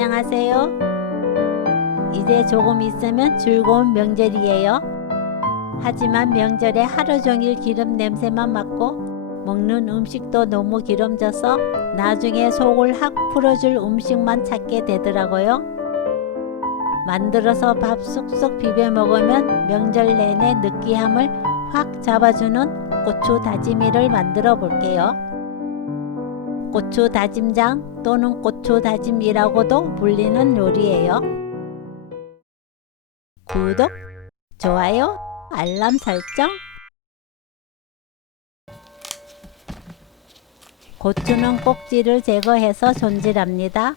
안녕하세요. 이제 조금 있으면 즐거운 명절이에요. 하지만 명절에 하루 종일 기름 냄새만 맡고 먹는 음식도 너무 기름져서 나중에 속을 확 풀어줄 음식만 찾게 되더라고요. 만들어서 밥 쑥쑥 비벼 먹으면 명절 내내 느끼함을 확 잡아주는 고추 다지미를 만들어 볼게요. 고추 다짐장 또는 고추 다짐이라고도 불리는 요리예요. 구독, 좋아요, 알람 설정. 고추는 꼭지를 제거해서 손질합니다.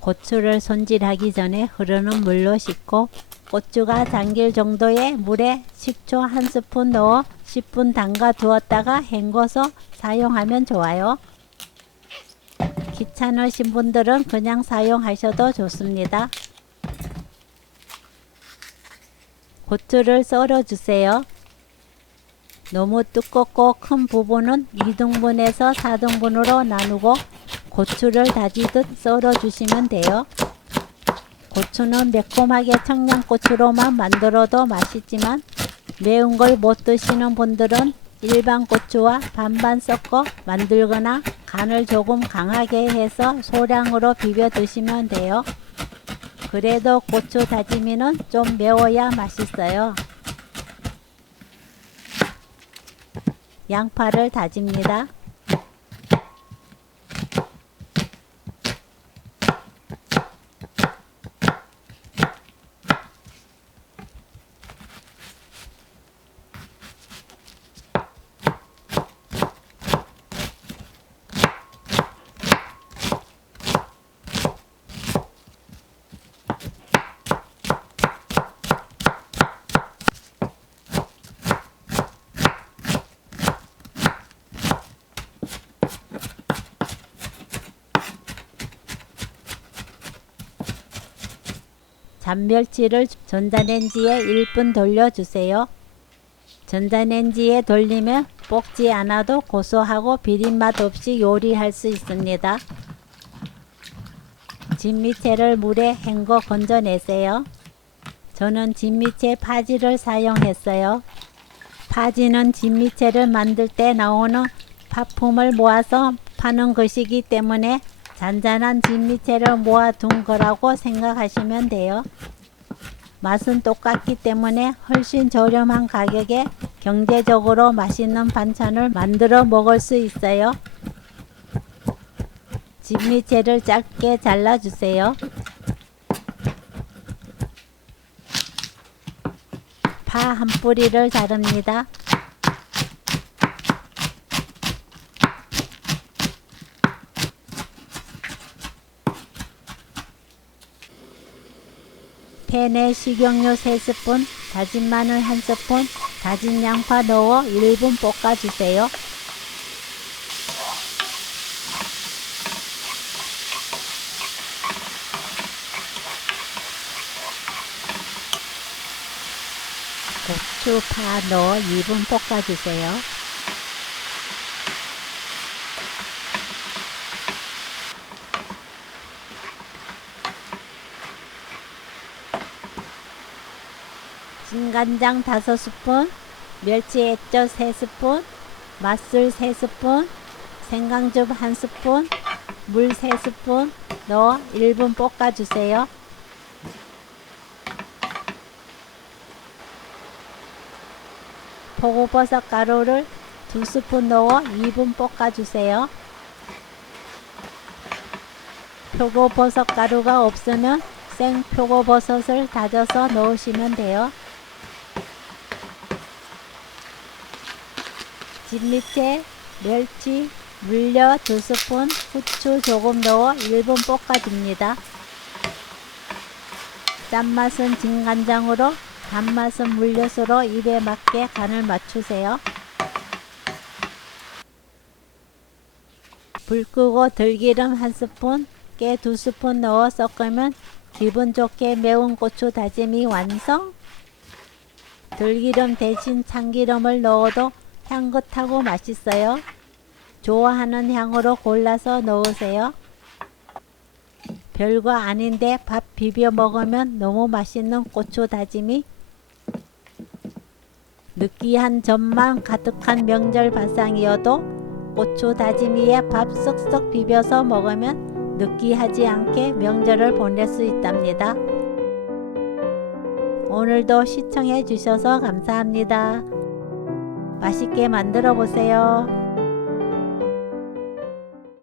고추를 손질하기 전에 흐르는 물로 씻고 고추가 잠길 정도의 물에 식초 1스푼 넣어 10분 담가 두었다가 헹궈서 사용하면 좋아요. 귀찮으신 분들은 그냥 사용하셔도 좋습니다. 고추를 썰어 주세요. 너무 두껍고 큰 부분은 2등분에서 4등분으로 나누고 고추를 다지듯 썰어 주시면 돼요. 고추는 매콤하게 청양고추로만 만들어도 맛있지만 매운 걸 못 드시는 분들은 일반 고추와 반반 섞어 만들거나 간을 조금 강하게 해서 소량으로 비벼 드시면 돼요. 그래도 고추 다지미는 좀 매워야 맛있어요. 양파를 다집니다. 잔멸치를 전자레인지에 1분 돌려주세요. 전자레인지에 돌리면 볶지 않아도 고소하고 비린맛 없이 요리할 수 있습니다. 진미채를 물에 헹궈 건져내세요. 저는 진미채 파지를 사용했어요. 파지는 진미채를 만들 때 나오는 파품을 모아서 파는 것이기 때문에 잔잔한 진미채를 모아둔 거라고 생각하시면 돼요. 맛은 똑같기 때문에 훨씬 저렴한 가격에 경제적으로 맛있는 반찬을 만들어 먹을 수 있어요. 진미채를 짧게 잘라주세요. 파 한 뿌리를 자릅니다. 팬에 식용유 3스푼, 다진 마늘 1스푼, 다진 양파 넣어 1분 볶아주세요. 고추, 파 넣어 2분 볶아주세요. 진간장 5스푼, 멸치 액젓 3스푼, 맛술 3스푼, 생강즙 1스푼, 물 3스푼 넣어 1분 볶아주세요. 표고버섯 가루를 2스푼 넣어 2분 볶아주세요. 표고버섯 가루가 없으면 생 표고버섯을 다져서 넣으시면 돼요. 진미채, 멸치, 물엿 2스푼, 후추 조금 넣어 1분 볶아줍니다. 짠맛은 진간장으로, 단맛은 물엿으로 입에 맞게 간을 맞추세요. 불 끄고 들기름 1스푼, 깨 2스푼 넣어 섞으면 기분 좋게 매운 고추 다짐이 완성! 들기름 대신 참기름을 넣어도 향긋하고 맛있어요. 좋아하는 향으로 골라서 넣으세요. 별거 아닌데 밥 비벼 먹으면 너무 맛있는 고추 다짐이. 느끼한 점만 가득한 명절 밥상이어도 고추 다짐이에 밥 쏙쏙 비벼서 먹으면 느끼하지 않게 명절을 보낼 수 있답니다. 오늘도 시청해 주셔서 감사합니다. 맛있게 만들어 보세요.